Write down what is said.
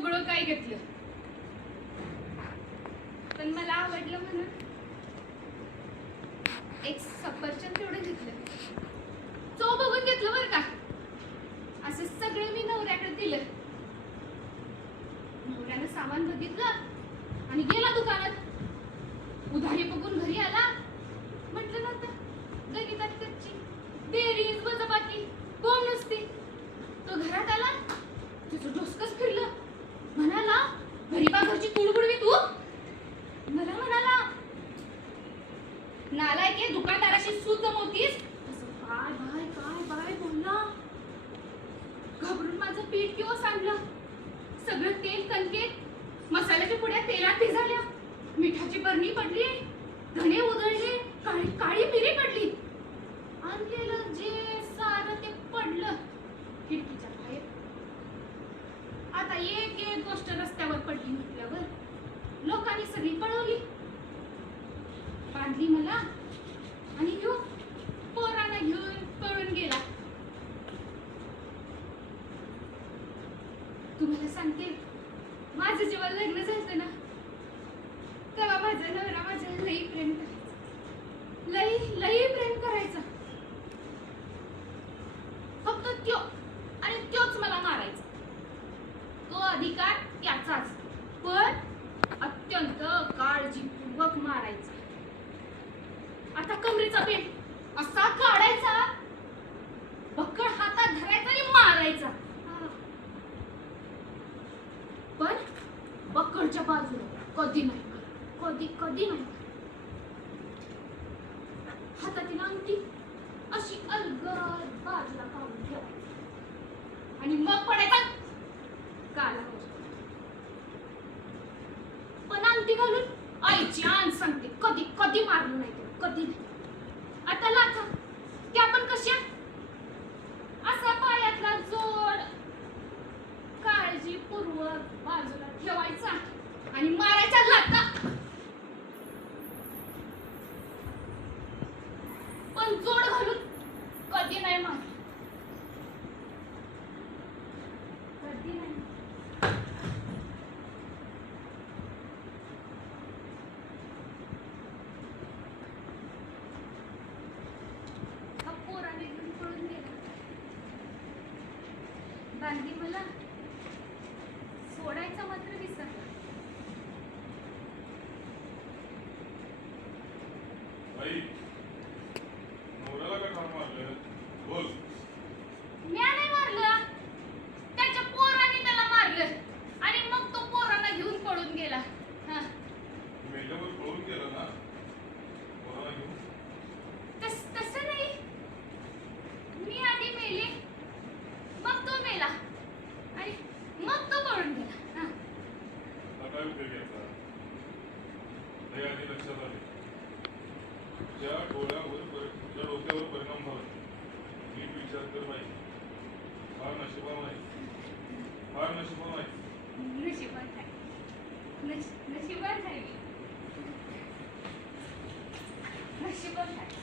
सगळं काय घेतलं, पण मला आवडलं म्हणून एक सफरचंद तेवढं घेतलं. चव बघून घेतलं बरं का. असं सगळं मी नवऱ्याकडे दिलं. नवऱ्यानं सामान बघितलं आणि गेला दुकानात. उधारी बघून घरी आला. म्हटलं नव्हतं गणितात कच्ची, बेरीज वजाबाकी कोण नसते. तो घरात आला, तुझं डोसकच फिरलं. म्हणाला, गरीबाघरची कुडकुडवी तू. मला म्हणाला, नालायक दुकानदाराशी सूत जमवतीस. असं काय बाय काय बाय बोलला. घाबरून माझं पीठ किंवा सांडलं. सगळं तेल कणकेत, मसाल्याच्या पुड्या तेलात भिजवल्या. मिठाची बरणी पडली, धणे उधळले, काळी काळी मिरी पडली. आणलेलं जे सारं ते पडलं खिडकीच्या बाहेर. आता एक एक गोष्ट रस्त्यावर पडली म्हटल्यावर लोकांनी सगळी पळवली. बांधली मला आणि ह्यो पोरांना घेऊन पळून गेला. तुम्हाला सांगते, माझं जेव्हा लग्न झालं ना, तेव्हा माझा नवरा माझ्यावर लई प्रेम करायचा. लई लई प्रेम करायचा. फक्त त्यो आणि त्योच मला मारायचा. तो अधिकार त्याचाच, पण अत्यंत काळजीपूर्वक मारायचा. आता कमरेचा बेल्ट असा काढायचा, बक्कळ हातात धरायचा आणि मारायचा. पण बक्कळच्या बाजूला कधी नाही, कधी कधी नाही. हातातील अंगठी अशी अलगद बाजूला काढून ठेवायची आणि मग पडायचा काला. पण अंगठी घालून आईची आण सांगते, कधी कधी मारलं नाही, कधी नाही. आता लाथा त्या पण कशा, असा पायातला जोड काळजीपूर्वक बाजूला ठेवायचा आणि मारायचा लाथा. पण जोड घालून कधी नाही मारलं, कधी नाही. पोराने घेऊन पळून गेला. बांधली मला, सोडायचा मात्र विसरला. म्या नाही मारलं, त्याच्या पोराने त्याला मारलं आणि मग तो पोराला घेऊन पळून गेला. तसं नाही, मी आधी मेले, मग तो मेला आणि मग तो पळून गेला. ज्या डोक्यावर परिणाम झाला, नीट विचार कर बाई. फार नशिबान आहे, फार नशिबान आहे. नशिबान आहे, नशिबान आहे, नशिबान आहे.